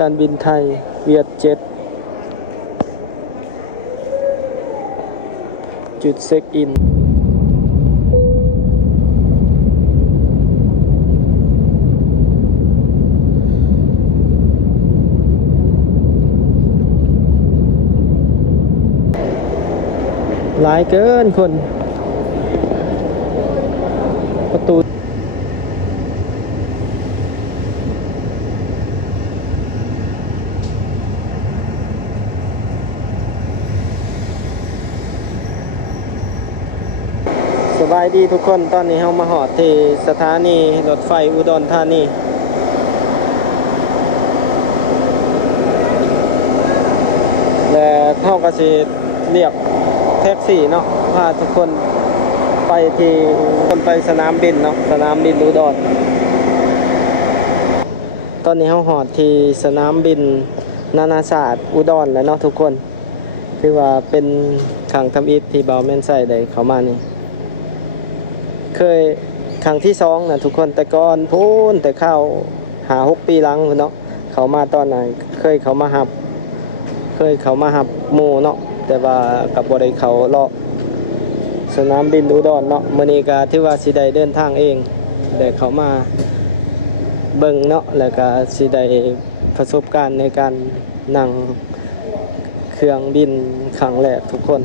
การบินไทยเวียดเจ็ตจุดเช็คอินหลายเกินคนประตูสบายดีทุกคนตอนนี้เรามาหอดที่สถานีรถไฟอุดรธานีและเราก็สิเรียกแท็กซี่เนาะพาทุกคนไปที่ไปสนามบินเนาะสนามบินอุดรตอนนี้เราหอดที่สนามบินนานาชาติอุดรแล้วเนาะทุกคนถือว่าเป็นครั้งทำอิฐที่เบาแม่นใส่ได้เข้ามานี่เคยครั้งที่2นะทุกคนแต่ก่อนพูนแต่เข้า5-6 ปีหลังเนาะเขามาตอนไหนเคยเขามาหับหมู่เนาะแต่ว่ากับบ่ได้เขาเลาะสนามบินอุดรเนาะมื้อนี้ก็ถือว่าสิได้เดินทางเองได้เข้ามาเบิ่งเนาะแล้วก็สิได้ประสบการณ์ในการนั่งเครื่องบินครั้งแรกทุกคน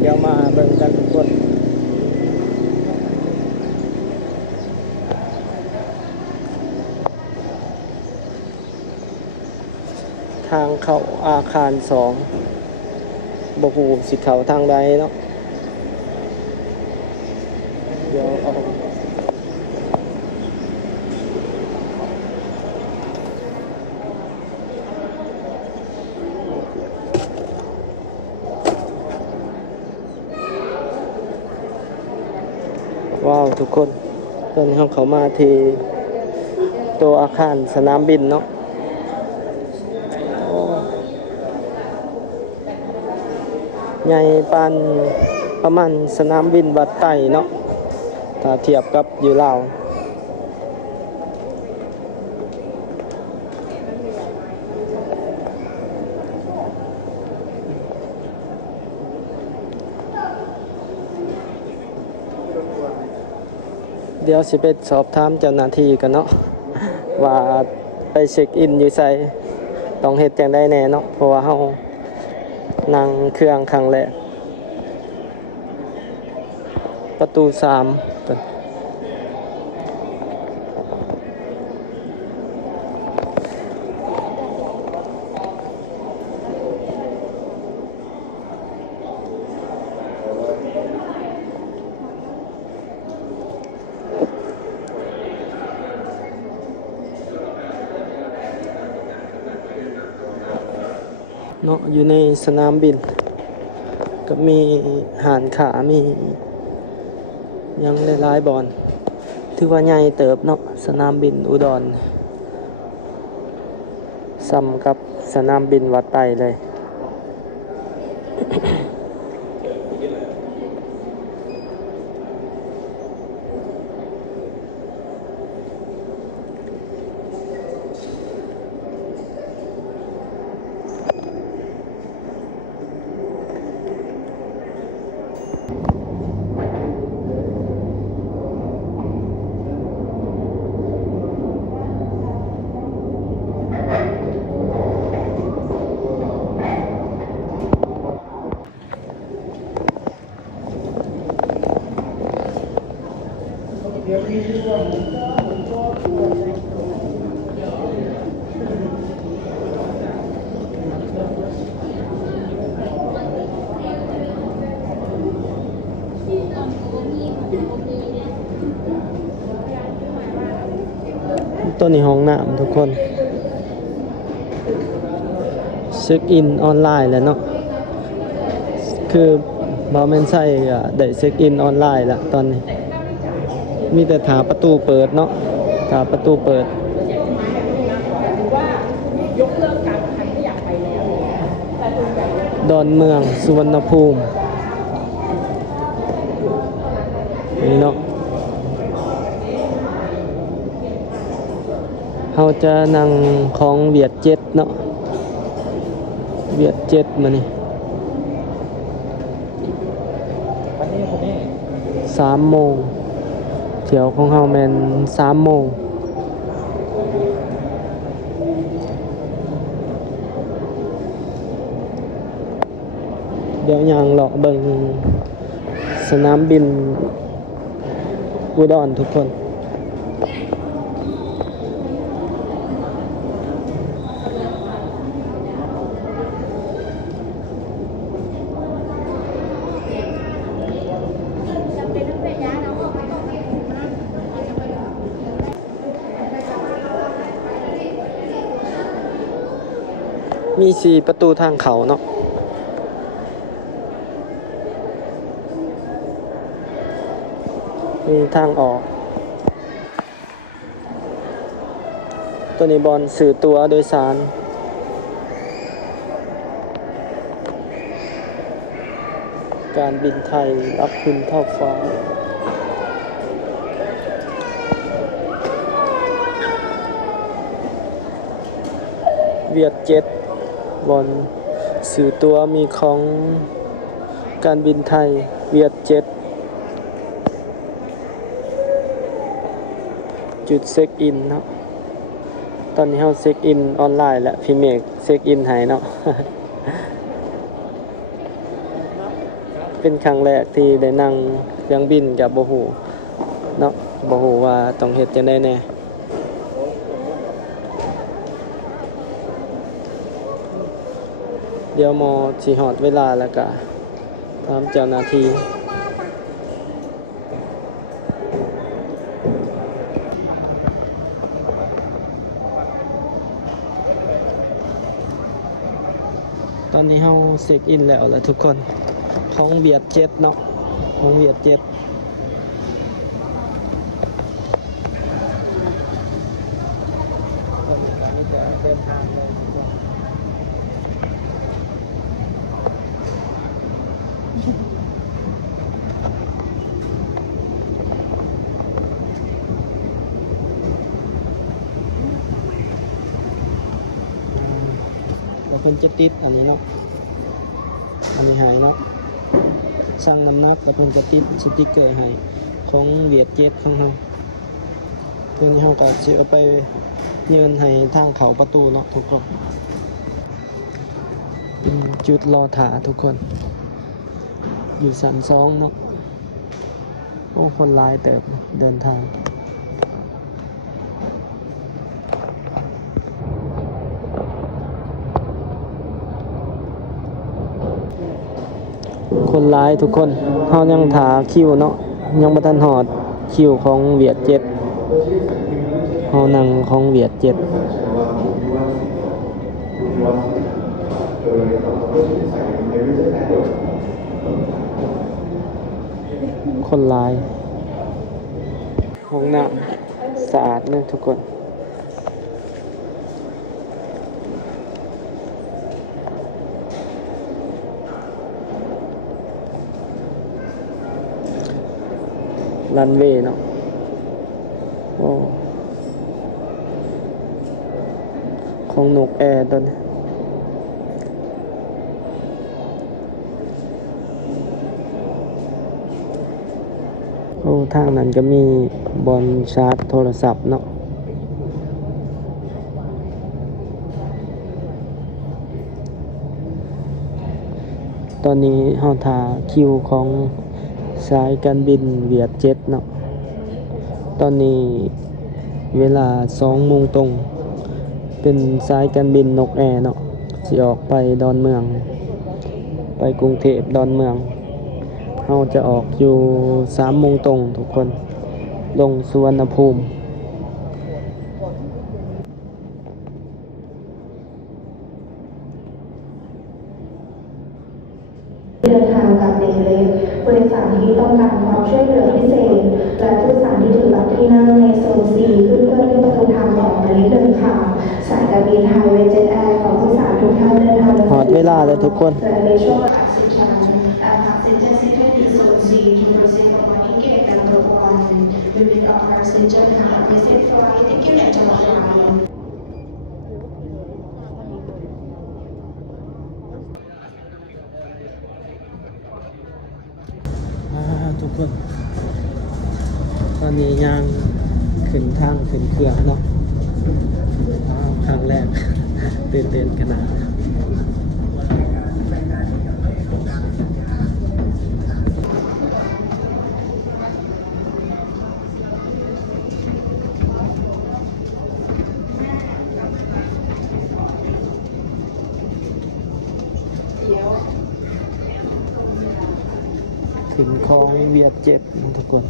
เดี๋ยวมาเบิ่งกันทุกคนทางเข้าอาคาร2บ่ฮู้สิเข้าทางใดเนาะเดี๋ยวเอาว้าวทุกคนตอนนี้เราเข้ามาที่ตัวอาคารสนามบินเนาะใหญ่ปานประมาณสนามบินวัดไต่เนาะถ้าเทียบกับอยู่ลาวเดี๋ยวสิไปสอบถามเจ้าหน้าที่กันเนาะว่าไปเช็คอินอยู่ไสต้องเฮ็ดจังได๋แน่เนาะเพราะว่าเฮานั่งเครื่องครั้งแรกประตู3เนาะอยู่ในสนามบินก็มีหานขามียังหลายๆบอนถือว่าใหญ่เติบเนาะสนามบินอุดรซ้ำกับสนามบินวัดไต่เลยตัวนี้ห้องน้ำทุกคนเช็คอินออนไลน์แล้วเนาะคือบาร์แมนไซได้เช็คอินออนไลน์แล้วตอนนี้มีแต่ถาประตูเปิดเนาะถาประตูเปิดดอนเมืองสุวรรณภูมินี่เนาะ เราจะนั่งของเวียดเจ็ตเนาะเวียดเจ็ตมานี่3 โมงเที่ยวของเราแมน3 โมงเดี๋ยวยางเลาะเบิ่งสนามบินอุดรทุกคนมี4 ประตูทางเขาเนาะมีทางออกตัวนี้บอลสื่อตัวโดยสารการบินไทยรับคุณทอบฟ้าเวียดเจ็ตบอลสื่อตัวมีของการบินไทยเวียดเจ็ตจุดเช็คอินเนาะตอนนี้เราเช็คอินออนไลน์แล้วพี่เมฆเช็คอินให้เนาะ เป็นครั้งแรกที่ได้นั่งเครื่องบินกับบ่ฮู้เนาะบ่ฮู้ว่าต้องเฮ็ดจังได๋แน่เดี๋ยวหมอสิฮอดเวลาแล้วก็ถามเจ้าหน้าที่ตอนนี้เราเช็คอินแล้วล่ะทุกคนของเวียดเจ็ตเนาะของเวียดเจ็ตตอนนี้จะเดินทางเลยทุกคนแล้วเพิ่นจะติดอันนี้เนาะอันนี้หายเนาะสั่งน้ำหนักแล้วเพิ่นจะติดสติ๊กเกอร์ให้ของเวียดเจ็ตของเราเพื่อนเขาก็จะเอาไปยืนให้ทางเขาประตูเนาะทุกคนเป็นจุดรอถาทุกคนอยู่สัน2เนาะโอ้คนร้ายเติบเดินทางคนร้ายทุกคนเขายังถาคิวเนาะยังบ่ทันหอดคิวของเวียดเจ็ตเขานั่งของเวียดเจ็ตคนร้ายห้องน้ำสะอาดเลยทุกคนรันเวย์เนาะโอ้ของนกแอร์ตัวนี้โอ้ทางนั้นก็มีบอลชาร์จโทรศัพท์เนาะตอนนี้เฮาทาคิวของสายการบินเวียดเจ็ตเนาะตอนนี้เวลา2 โมงตรงเป็นสายการบินนกแอร์เนาะสิออกไปดอนเมืองไปกรุงเทพดอนเมืองเราจะออกอยู่3 โมงตรงทุกคนลงสุวรรณภูมิเดินทางกับเด็กเล็กผู้โดยสารที่ต้องการความช่วยเหลือพิเศษและผู้โดยสารที่ถือบัตรที่นั่งในโซน C ขึ้นเครื่องที่ประตูทางออกหมายเลข 1 ค่ะสายการบินไทยเวเจ็ตแอร์ขอผู้โดยสารทุกท่านเดินทางโดย หอดเวลาเลยทุกคน ในช่วง Oxygen and passenger seated in zone C to proceed from boarding gate number 1 with our passenger have visit flight ticket at our arrival อนนี้ย่างขึ้นทางขึ้นเครื่องเนาะครั้งแรก ตื่นเต้นขนาดถึงคลองเวียดเจ็ดนะทุกคน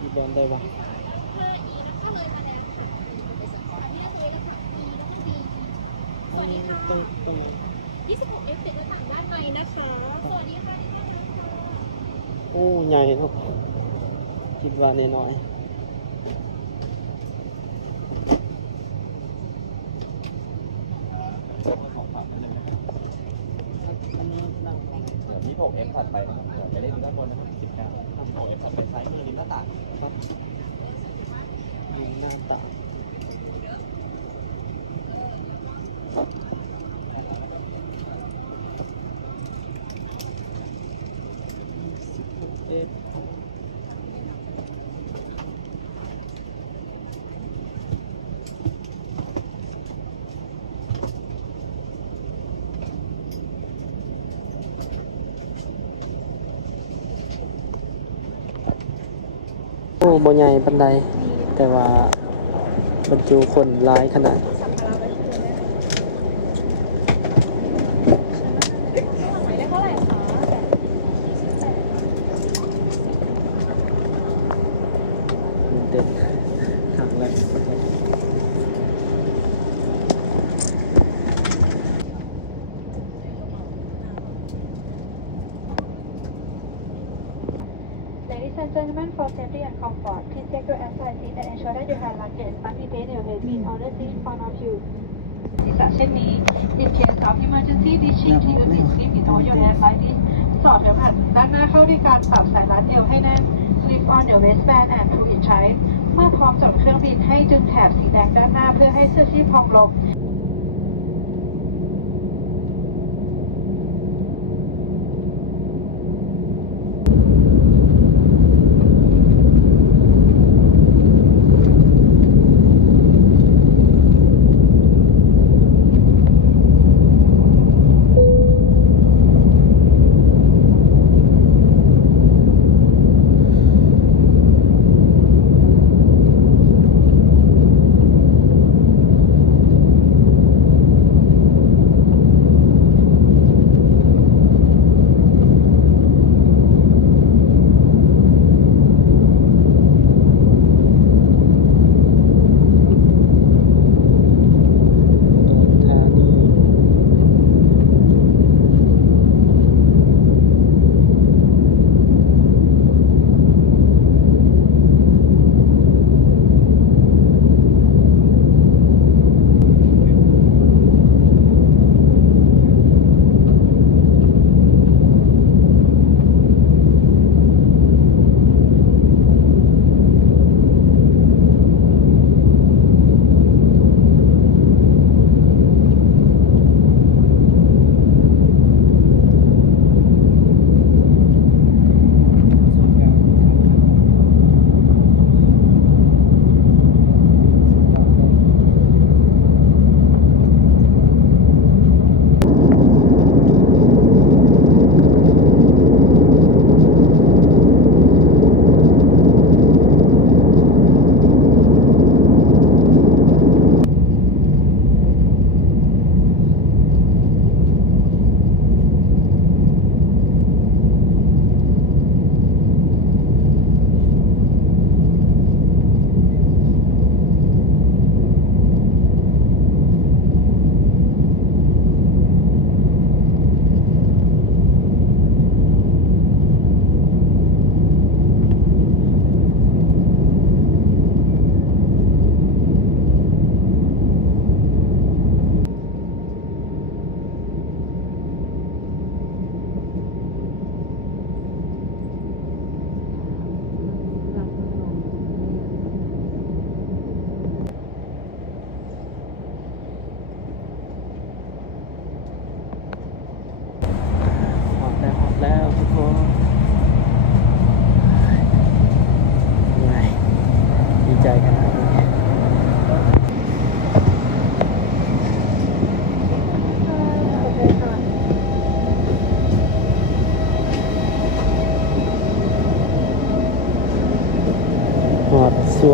อีแบนได้ปะตรง 26F เป็นหน้าต่างด้านในนะคะ สวัสดีค่ะ โอ้ใหญ่เนาะคิดว่าน้อยเดี๋ยว26F ถัดไปนะครับเดี๋ยวไปเล่นด้านบนนะครับ19 26F ถัดไปซ้ายมือริมหน้าต่าง ๆครับยิงหน้าตา16F โอ้บ่ใหญ่ปานใดแต่ว่าบรรจุคนหลายขนาด หมายเลขเท่าไหร่คะ เต้นครั้งแรก Ladies and gentlemen, for safety and comfort, please take your assigned seat and ensure that your hand luggage must be placed in your head on the seat in front of you. ศีรษะเช่นนี้ In case of emergency, reaching to the seat slip in all your hand like this สอดเข็มขัดด้านหน้าเข้าด้วยการปรับสายรัดเอวให้แน่น Slip on the waistband and pull it tight เมื่อพร้อมจอดเครื่องบินให้ดึงแถบสีแดงด้านหน้าเพื่อให้เสื้อชีพพองลง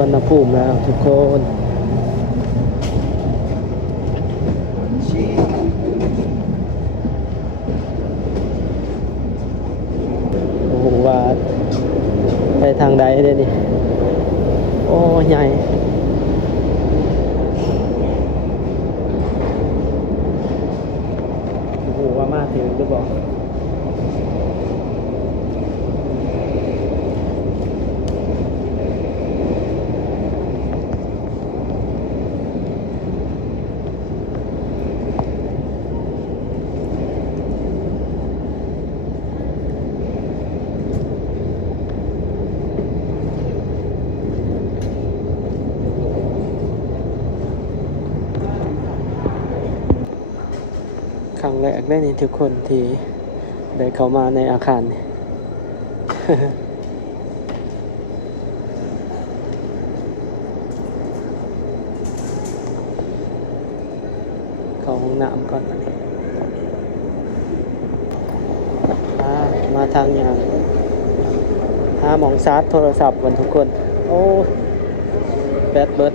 วรรณภูมิแล้วทุกคนโอ้โหว่าไปทางใดเด้นี่โอ้ใหญ่โอ้โหว่ามาถึงหรือเปล่าครั้งแรกได้นี่ทุกคนที่ได้เข้ามาในอาคารนี่ เข้าห้องน้ำก่อนมาทางอย่างหาหมองชาร์จโทรศัพท์กันทุกคนโอ้แบตเบิด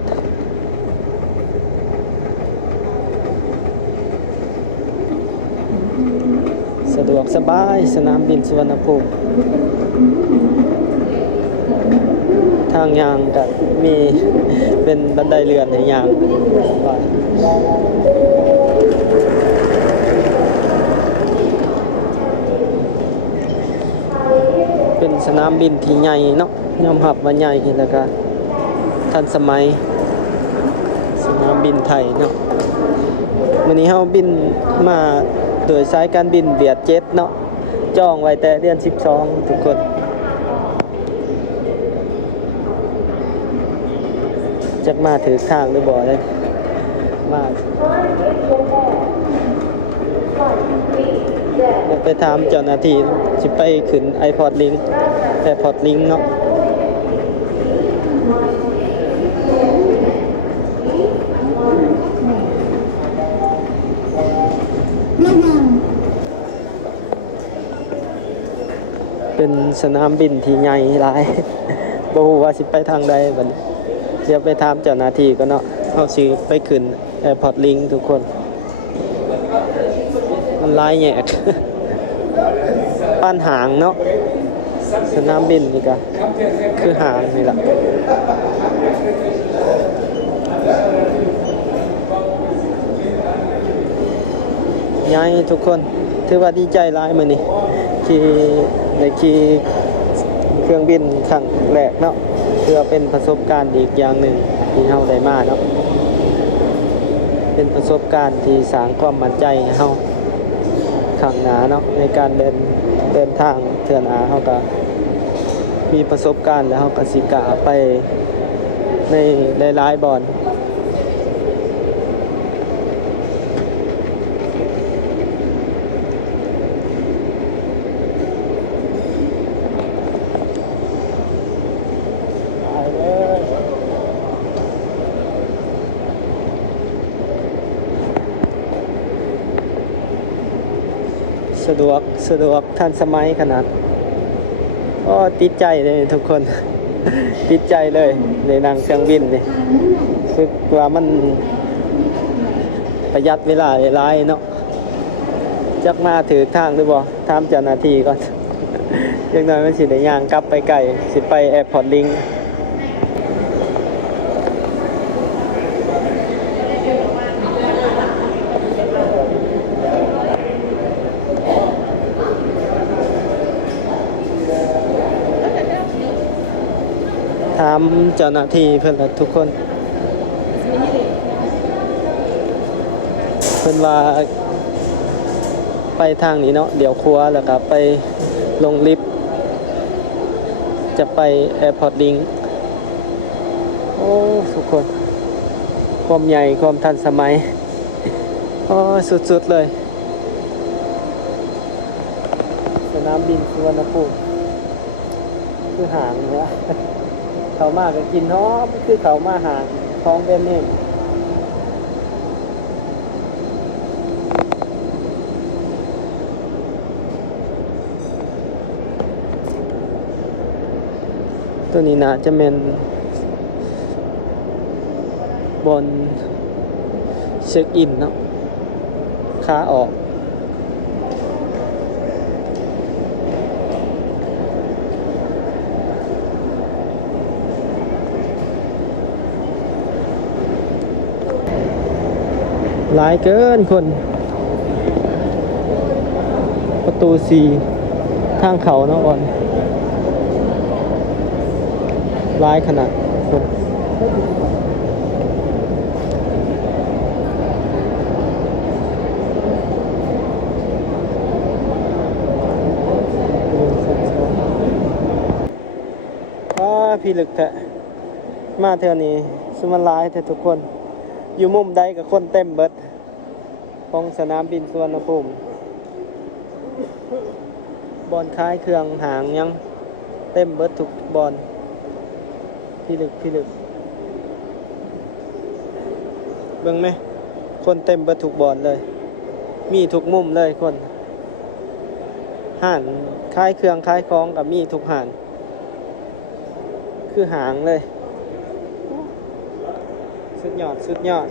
สะดวกสบายสนามบินสุวรรณภูมิทางยางก็มีเป็นบันไดเลื่อนให้ยางไปเป็นสนามบินที่ใหญ่เนาะยอมรับว่าใหญ่แล้วก็ทันสมัยสนามบินไทยเนาะวันนี้เฮาบินมาโดยสายการบินเวียดเจ็ตเนาะจองไว้แต่เดือน12ทุกคนจักมาถือทางหรือบ่เลยมาไปถามเจ้าหน้าที่สิไปขึ้น iPod Link AirPod Link เนาะเป็นสนามบินที่ใหญ่หลาย บ่ฮู้ว่าสิไปทางใดบัดนี้เดี๋ยวไปถามเจ้าหน้าที่ก็เนาะเอาสิไปขึ้น AirPod Link ทุกคนมันหลายแยก ป้านหางเนาะสนามบินนี่ก็คือหางนี่ล่ะใหญ่ทุกคนถือว่าดีใจหลายมื้อนี้ที่ได้ขี่เครื่องบินครั้งแรกเนาะเพื่อเป็นประสบการณ์อีกอย่างหนึ่งที่เฮาได้มาเนาะเป็นประสบการณ์ที่สร้างความมั่นใจให้เฮาข้างหน้าเนาะในการเดินทางเทื่อหน้าเฮาก็มีประสบการณ์แล้วเฮาก็สิกล้าไปในหลายๆบ่อนสะดวกทันสมัยขนาดก็ติดใจเลยทุกคน ติดใจเลยในนั่งเครื่องบินนี่คือว่ามันประหยัดเวลาหลายเนาะจักมาถือทางหรือบ่ถามเจ้าหน้าที่ก่อน จักหน่อยมันสิได้ย่างกลับไปไกลสิไป AirPod Linkถามเจ้าหน้าที่เพื่อนละทุกคนเพื่อนว่าไปทางนี้เนาะเดี๋ยวครัวแล้วก็ไปลงลิฟต์จะไป AirPod Link โอ้ทุกคนความใหญ่ความทันสมัยโอ้สุดๆเลยสนามบินสุวรรณภูมิคือหางเนี่ยเขามาก็กินฮอบคือเขามาหางท้องเป็นนี่ตัวนี้นะจะเป็น บนเช็คอินเนาะขาออกหลายเกินคน ประตู4ทางเขาเนาะอ่อนหลายขนาดคนพี่ลึกแท้มาเท่านี้สมันหลายแท้ทุกคน อยู่มุมใดกับคนเต็มเบิดของสนามบินสุวรรณภูมิบอลคล้ายเครื่องหางยังเต็มเบิดทุกบอลพี่ลึกเบิ่งไหมคนเต็มเบิดทุกบอลเลยมีทุกมุมเลยคนห่านคล้ายเครื่องคล้ายคล้องกับมีทุกห่านคือหางเลยสุดยอด